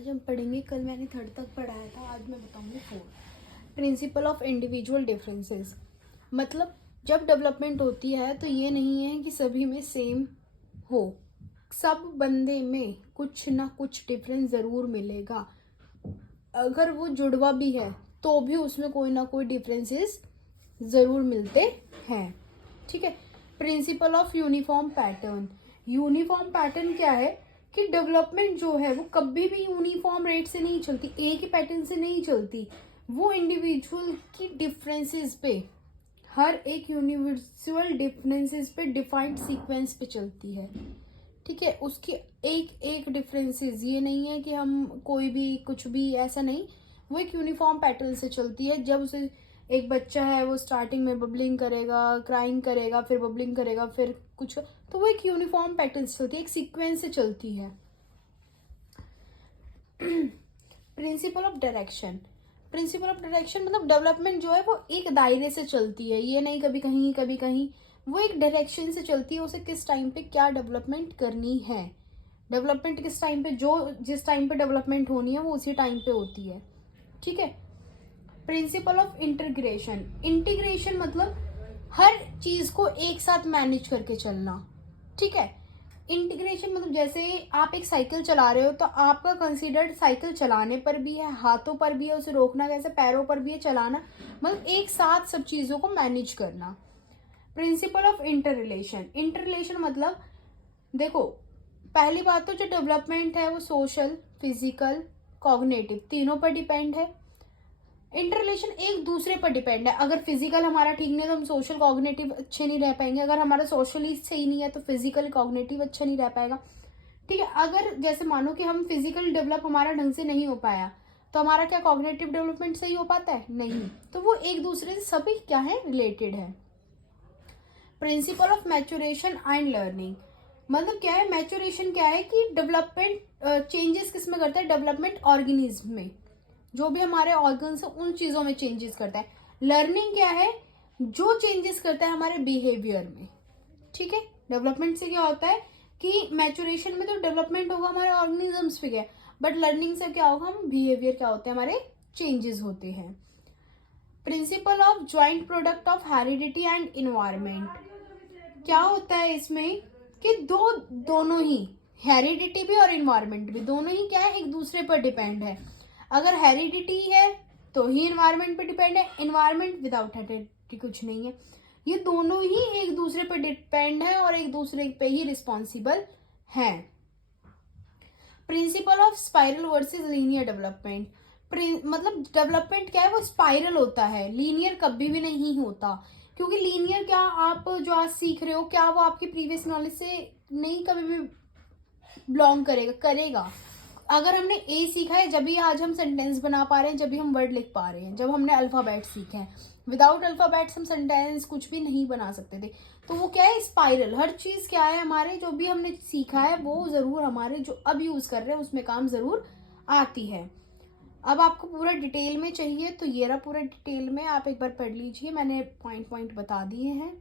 आज हम पढ़ेंगे, कल मैंने थर्ड तक पढ़ाया था, आज मैं बताऊंगी fourth. Principle of individual differences. मतलब जब डेवलपमेंट होती है तो ये नहीं है कि सभी में सेम हो, सब बंदे में कुछ ना कुछ डिफरेंस ज़रूर मिलेगा। अगर वो जुड़वा भी है तो भी उसमें कोई ना कोई डिफरेंसेस ज़रूर मिलते हैं। ठीक है। Principle of uniform pattern. Uniform pattern क्या है कि डेवलपमेंट जो है वो कभी भी यूनिफॉर्म रेट से नहीं चलती, एक ही पैटर्न से नहीं चलती। वो इंडिविजुअल की डिफरेंसेस पे, हर एक यूनिवर्सल डिफरेंसेस पे डिफाइंड सीक्वेंस पे चलती है। ठीक है। उसकी एक एक डिफरेंसेस, ये नहीं है कि हम कोई भी कुछ भी, ऐसा नहीं। वो एक यूनिफॉर्म पैटर्न से चलती है। जब उसे एक बच्चा है वो स्टार्टिंग में बबलिंग करेगा, क्राइंग करेगा, फिर बबलिंग करेगा, फिर कुछ, तो वो एक यूनिफॉर्म पैटर्न से चलती है, एक सीक्वेंस से चलती है। Principle of direction. Principle of direction मतलब डेवलपमेंट जो है वो एक दायरे से चलती है, ये नहीं कभी कहीं कभी कहीं, वो एक डायरेक्शन से चलती है। उसे किस टाइम पे क्या डेवलपमेंट करनी है, डेवलपमेंट किस टाइम पे, जो जिस टाइम पे डेवलपमेंट होनी है वो उसी टाइम पे होती है। ठीक है। Principle of integration. इंटीग्रेशन मतलब हर चीज को एक साथ मैनेज करके चलना। ठीक है। इंटीग्रेशन मतलब जैसे आप एक साइकिल चला रहे हो तो आपका कंसीडर्ड साइकिल चलाने पर भी है, हाथों पर भी है, उसे रोकना कैसे, पैरों पर भी है, चलाना, मतलब एक साथ सब चीजों को मैनेज करना। Principle of inter relation. Inter relation मतलब देखो, पहली बात तो जो डेवलपमेंट है वो सोशल, फिजिकल, कॉग्निटिव तीनों पर डिपेंड है। इंटर रिलेशन एक दूसरे पर डिपेंड है। अगर फिजिकल हमारा ठीक नहीं है तो हम सोशल कॉग्निटिव अच्छे नहीं रह पाएंगे, अगर हमारा सोशली सही नहीं है तो फिजिकल कॉग्निटिव अच्छा नहीं रह पाएगा। ठीक है। अगर जैसे मानो कि हम फिजिकल डेवलप हमारा ढंग से नहीं हो पाया तो हमारा क्या कॉग्निटिव डेवलपमेंट सही हो पाता है? नहीं। तो वो एक दूसरे से सभी क्या है, रिलेटेड है। Principle of maturation and learning मतलब क्या है, मैच्योरेशन क्या है कि डेवलपमेंट चेंजेस किस में करता है, डेवलपमेंट ऑर्गेनिज्म में, जो भी हमारे ऑर्गन्स है उन चीजों में चेंजेस करता है। लर्निंग क्या है, जो चेंजेस करता है हमारे बिहेवियर में। ठीक है। डेवलपमेंट से क्या होता है कि मैच्योरेशन में तो डेवलपमेंट होगा हमारे ऑर्गेनिजम्स पे क्या, बट लर्निंग से क्या होगा, हम बिहेवियर क्या होते हैं, हमारे चेंजेस होते हैं। Principle of joint product of heredity and environment. क्या होता है इसमें कि दोनों ही, हेरिडिटी भी और इन्वायरमेंट भी, दोनों ही क्या है, एक दूसरे पर डिपेंड है। अगर हेरिडिटी है तो ही इन्वायरमेंट पे डिपेंड है, इन्वायरमेंट विदाउट हेरिडिटी कुछ नहीं है। ये दोनों ही एक दूसरे पर डिपेंड है और एक दूसरे पे ही रिस्पॉन्सिबल है। Principle of spiral versus linear development. मतलब डेवलपमेंट क्या है, वो स्पाइरल होता है, लीनियर कभी भी नहीं होता। क्योंकि लीनियर क्या, आप जो आज सीख रहे हो क्या वो आपकी प्रीवियस नॉलेज से नहीं कभी भी बिलोंग करेगा, करेगा। अगर हमने ए सीखा है जब भी आज हम सेंटेंस बना पा रहे हैं, जब भी हम वर्ड लिख पा रहे हैं, जब हमने अल्फाबेट सीखे हैं। विदाउट अल्फाबेट्स हम सेंटेंस कुछ भी नहीं बना सकते थे। तो वो क्या है, स्पाइरल। हर चीज क्या है, हमारे जो भी हमने सीखा है वो जरूर हमारे जो अब यूज कर रहे हैं उसमें काम जरूर आती है। अब आपको पूरा डिटेल में चाहिए तो ये रहा पूरा डिटेल में, आप एक बार पढ़ लीजिए, मैंने पॉइंट पॉइंट बता दिए हैं।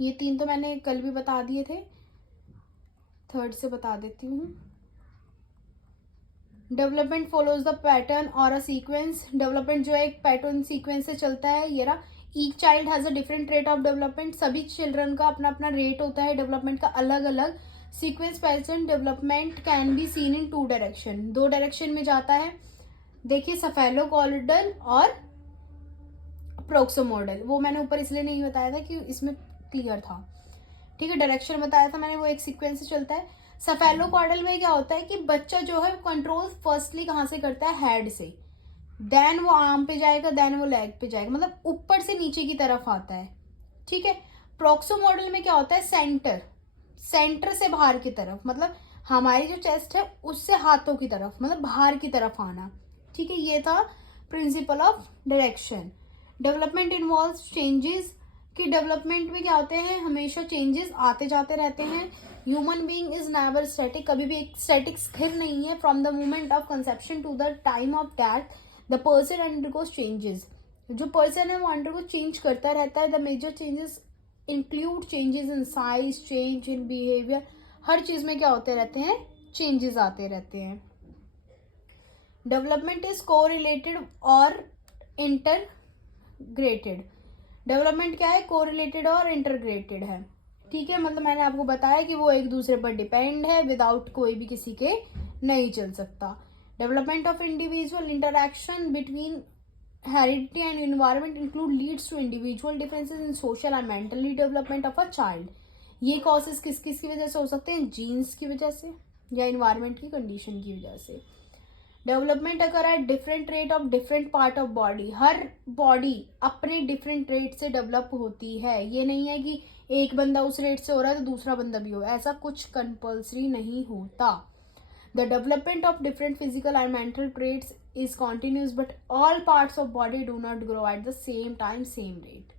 ये 3 तो मैंने कल भी बता दिए थे, थर्ड से बता देती हूँ। डेवलपमेंट फॉलोज द पैटर्न और अ सीक्वेंस। डेवलपमेंट जो है एक पैटर्न सीक्वेंस से चलता है। ये रहा, each child has a different rate of development. सभी चिल्ड्रन का अपना अपना रेट होता है डेवलपमेंट का, अलग अलग। Sequence pattern development can be seen in 2 direction, 2 direction में जाता है। देखिए, सेफेलोकॉर्डल और प्रोक्सोमोडल, वो मैंने ऊपर इसलिए नहीं बताया था कि इसमें क्लियर था। ठीक है। डायरेक्शन बताया था मैंने, वो एक सीक्वेंस से चलता है। सेफेलोकॉर्डल में क्या होता है कि बच्चा जो है कंट्रोल फर्स्टली कहाँ से करता है, हेड से, देन वो आर्म पे जाएगा, देन वो लेग पे जाएगा, मतलब ऊपर से नीचे की तरफ आता है। ठीक है। प्रोक्सो मॉडल में क्या होता है, सेंटर, सेंटर से बाहर की तरफ, मतलब हमारी जो चेस्ट है उससे हाथों की तरफ, मतलब बाहर की तरफ आना। ठीक है। ये था principle of direction. Development involve changes, कि डेवलपमेंट में क्या होते हैं, हमेशा चेंजेस आते जाते रहते हैं। Human being is never static, कभी भी एक स्टैटिक स्थिर नहीं है। From the moment of conception to the time of death the person undergoes changes. जो पर्सन है वो अंडरगो चेंज करता रहता है। The major changes include changes in size, change in behaviour, हर चीज में क्या होते रहते हैं, चेंजेस आते रहते हैं। डेवलपमेंट इज कोरिलेटेड और इंटरग्रेटेड। डेवलपमेंट क्या है, कोरिलेटेड और इंटरग्रेटेड है, ठीक है। मतलब मैंने आपको बताया कि वो एक दूसरे पर डिपेंड है, विदाउट कोई भी किसी के नहीं चल सकता। Development of individual interaction between heredity and environment include leads to individual differences in social and mentally development of a child। ये causes किस किस की वजह से हो सकते हैं, जीन्स की वजह से या environment की कंडीशन की वजह से। डेवलपमेंट अगर at different rate of different part of body, her body अपने डिफरेंट रेट से डेवलप होती है। ये नहीं है कि एक बंदा उस रेट से हो रहा है तो दूसरा बंदा भी हो, ऐसा कुछ कंपल्सरी नहीं होता। The development of different physical and mental traits is continuous, but all parts of body do not grow at the same time, same rate।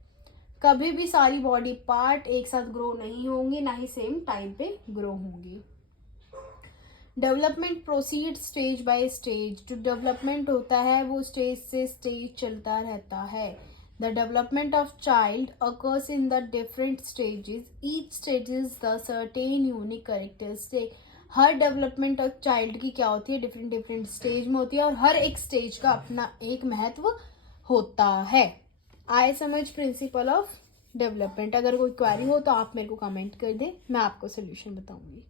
कभी भी सारी बॉडी पार्ट एक साथ ग्रो नहीं होंगी, ना ही सेम टाइम पे ग्रो होंगी। Development proceed stage by stage. जो डेवलपमेंट होता है वो स्टेज से स्टेज चलता रहता है। The development of child occurs in the different stages, each stage is the certain unique characteristic। Her development of child की क्या होती है, डिफरेंट डिफरेंट स्टेज में होती है और हर एक स्टेज का अपना एक महत्व होता है। आए समझ प्रिंसिपल ऑफ डेवलपमेंट। अगर कोई क्वेरी हो तो आप मेरे को कमेंट कर दें, मैं आपको सोल्यूशन बताऊंगी।